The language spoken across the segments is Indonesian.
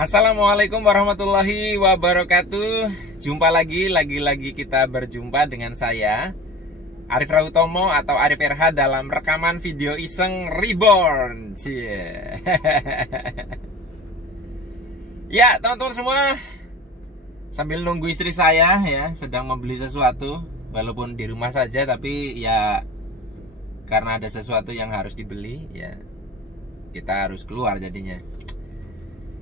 Assalamualaikum warahmatullahi wabarakatuh. Jumpa lagi kita berjumpa dengan saya Arif Rautomo atau Arif RH dalam rekaman video iseng Reborn. Ya teman-teman semua, sambil nunggu istri saya ya sedang membeli sesuatu, walaupun di rumah saja, tapi ya karena ada sesuatu yang harus dibeli ya kita harus keluar jadinya.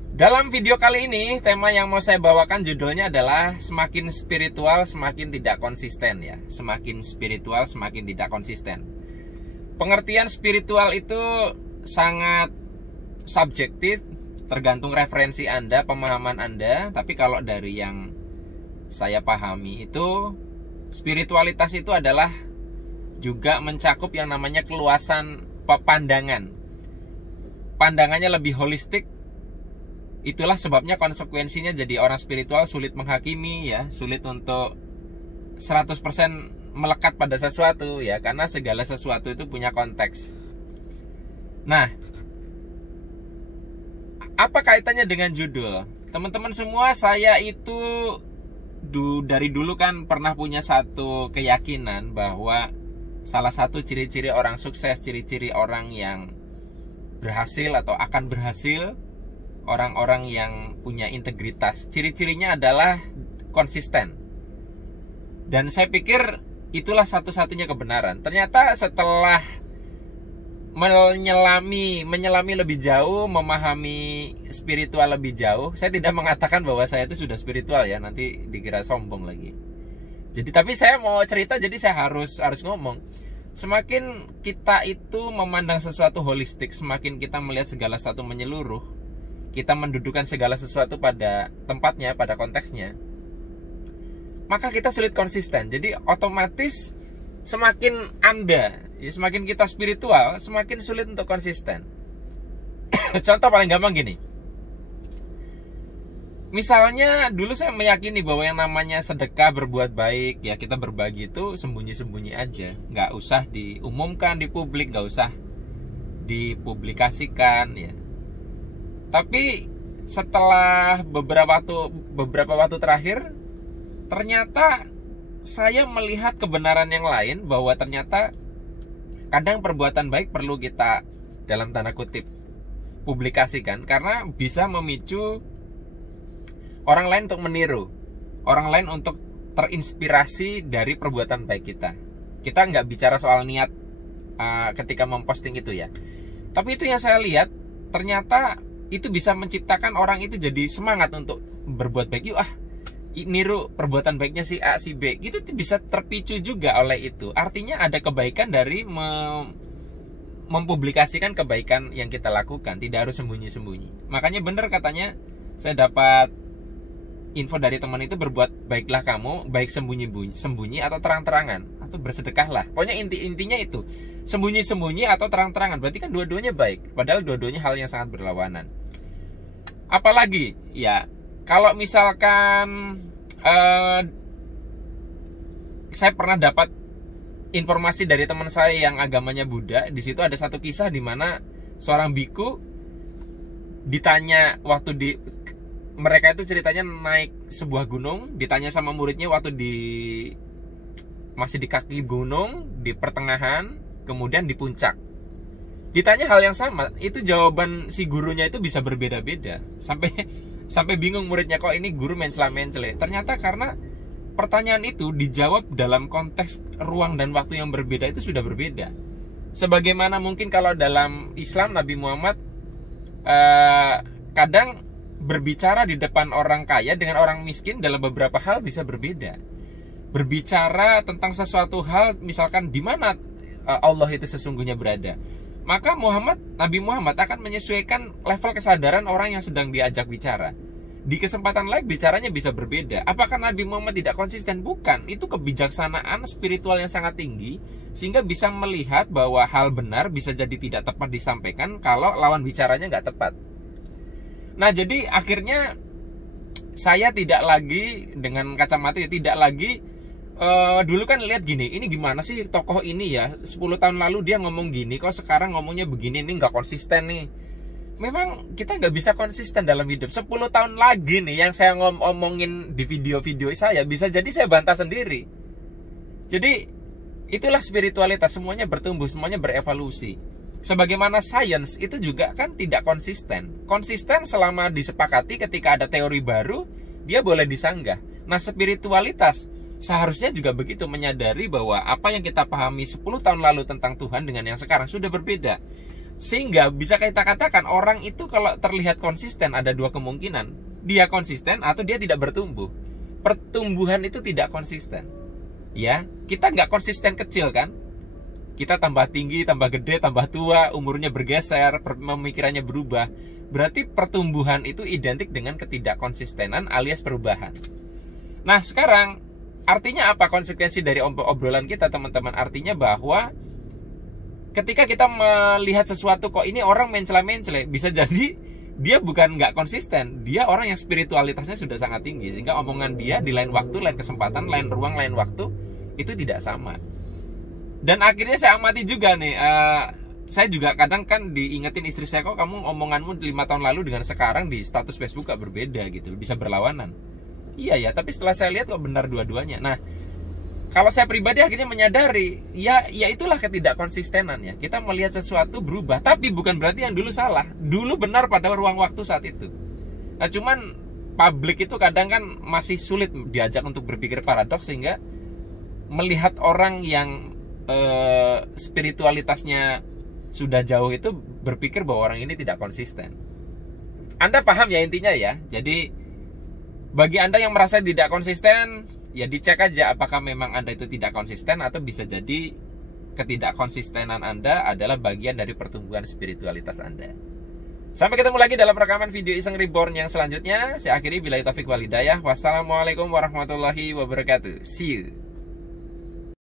Dalam video kali ini, tema yang mau saya bawakan judulnya adalah semakin spiritual semakin tidak konsisten ya. Semakin spiritual semakin tidak konsisten. Pengertian spiritual itu sangat subjektif, tergantung referensi Anda, pemahaman Anda. Tapi kalau dari yang saya pahami itu, spiritualitas itu adalah juga mencakup yang namanya keluasan pandangan. Pandangannya lebih holistik. Itulah sebabnya konsekuensinya jadi orang spiritual sulit menghakimi ya, sulit untuk 100% melekat pada sesuatu ya, karena segala sesuatu itu punya konteks. Nah, apa kaitannya dengan judul? Teman-teman semua, saya itu dari dulu kan pernah punya satu keyakinan bahwa salah satu ciri-ciri orang sukses, ciri-ciri orang yang berhasil atau akan berhasil, orang-orang yang punya integritas, ciri-cirinya adalah konsisten. Dan saya pikir itulah satu-satunya kebenaran. Ternyata setelah menyelami lebih jauh, memahami spiritual lebih jauh, saya tidak mengatakan bahwa saya itu sudah spiritual ya, nanti dikira sombong lagi. Jadi tapi saya mau cerita, jadi saya harus ngomong. Semakin kita itu memandang sesuatu holistik, semakin kita melihat segala sesuatu menyeluruh, kita mendudukan segala sesuatu pada tempatnya, pada konteksnya, maka kita sulit konsisten. Jadi otomatis semakin semakin kita spiritual, semakin sulit untuk konsisten. Contoh paling gampang gini. Misalnya dulu saya meyakini bahwa yang namanya sedekah, berbuat baik, ya kita berbagi itu sembunyi-sembunyi aja, nggak usah diumumkan di publik, nggak usah dipublikasikan ya. Tapi setelah beberapa waktu terakhir, ternyata saya melihat kebenaran yang lain, bahwa ternyata kadang perbuatan baik perlu kita, dalam tanda kutip, publikasikan, karena bisa memicu orang lain untuk meniru, orang lain untuk terinspirasi dari perbuatan baik kita. Kita nggak bicara soal niat ketika memposting itu ya, tapi itu yang saya lihat, ternyata itu bisa menciptakan orang itu jadi semangat untuk berbuat baik. Yuk niru perbuatan baiknya si A, si B. Gitu bisa terpicu juga oleh itu. Artinya ada kebaikan dari mempublikasikan kebaikan yang kita lakukan. Tidak harus sembunyi-sembunyi. Makanya benar katanya, saya dapat info dari teman itu, berbuat baiklah kamu, baik sembunyi atau terang-terangan, atau bersedekahlah. Pokoknya intinya itu, sembunyi-sembunyi atau terang-terangan. Berarti kan dua-duanya baik, padahal dua-duanya hal yang sangat berlawanan. Apalagi ya, kalau misalkan saya pernah dapat informasi dari teman saya yang agamanya Buddha. Di situ ada satu kisah di mana seorang biku ditanya waktu mereka itu ceritanya naik sebuah gunung, ditanya sama muridnya waktu masih di kaki gunung, di pertengahan, kemudian di puncak. Ditanya hal yang sama, itu jawaban si gurunya itu bisa berbeda-beda. Sampai bingung muridnya, kok ini guru mencela-mencela. Ternyata karena pertanyaan itu dijawab dalam konteks ruang dan waktu yang berbeda, itu sudah berbeda. Sebagaimana mungkin kalau dalam Islam, Nabi Muhammad kadang berbicara di depan orang kaya dengan orang miskin dalam beberapa hal bisa berbeda. Berbicara tentang sesuatu hal, misalkan di mana Allah itu sesungguhnya berada, maka Nabi Muhammad akan menyesuaikan level kesadaran orang yang sedang diajak bicara. Di kesempatan lain bicaranya bisa berbeda. Apakah Nabi Muhammad tidak konsisten? Bukan. Itu kebijaksanaan spiritual yang sangat tinggi, sehingga bisa melihat bahwa hal benar bisa jadi tidak tepat disampaikan kalau lawan bicaranya nggak tepat. Nah, jadi akhirnya saya tidak lagi dengan kacamata, tidak lagi dulu kan lihat gini, ini gimana sih tokoh ini ya, 10 tahun lalu dia ngomong gini, kok sekarang ngomongnya begini, ini nggak konsisten nih. memang kita nggak bisa konsisten dalam hidup. 10 tahun lagi nih yang saya ngomongin di video-video saya, bisa jadi saya bantah sendiri. Jadi itulah spiritualitas, semuanya bertumbuh, semuanya berevolusi. Sebagaimana sains itu juga kan tidak konsisten. Konsisten selama disepakati ketika ada teori baru, dia boleh disanggah. Nah, spiritualitas seharusnya juga begitu, menyadari bahwa apa yang kita pahami 10 tahun lalu tentang Tuhan dengan yang sekarang sudah berbeda. Sehingga bisa kita katakan orang itu kalau terlihat konsisten ada dua kemungkinan. Dia konsisten atau dia tidak bertumbuh. Pertumbuhan itu tidak konsisten. Ya, kita nggak konsisten kecil kan? Kita tambah tinggi, tambah gede, tambah tua, umurnya bergeser, pemikirannya berubah. Berarti pertumbuhan itu identik dengan ketidakkonsistenan alias perubahan. Nah, sekarang artinya apa konsekuensi dari obrolan kita, teman-teman? Artinya bahwa ketika kita melihat sesuatu, kok ini orang mencela-mencela, bisa jadi dia bukan nggak konsisten, dia orang yang spiritualitasnya sudah sangat tinggi, sehingga omongan dia di lain waktu, lain kesempatan, lain ruang, lain waktu itu tidak sama. Dan akhirnya saya amati juga nih, saya juga kadang kan diingetin istri saya, kok kamu omonganmu 5 tahun lalu dengan sekarang di status Facebook gak berbeda gitu, bisa berlawanan. Iya ya, tapi setelah saya lihat kok benar dua-duanya. Nah, kalau saya pribadi akhirnya menyadari, ya itulah ketidakkonsistenan ya. Kita melihat sesuatu berubah, tapi bukan berarti yang dulu salah. Dulu benar pada ruang waktu saat itu. Nah, cuman publik itu kadang kan masih sulit diajak untuk berpikir paradoks, sehingga melihat orang yang spiritualitasnya sudah jauh itu berpikir bahwa orang ini tidak konsisten. Anda paham ya intinya ya? Jadi bagi Anda yang merasa tidak konsisten, ya dicek aja apakah memang Anda itu tidak konsisten, atau bisa jadi ketidakkonsistenan Anda adalah bagian dari pertumbuhan spiritualitas Anda. Sampai ketemu lagi dalam rekaman video Iseng Reborn yang selanjutnya. Saya akhiri billahi taufik wal hidayah. Wassalamualaikum warahmatullahi wabarakatuh. See you.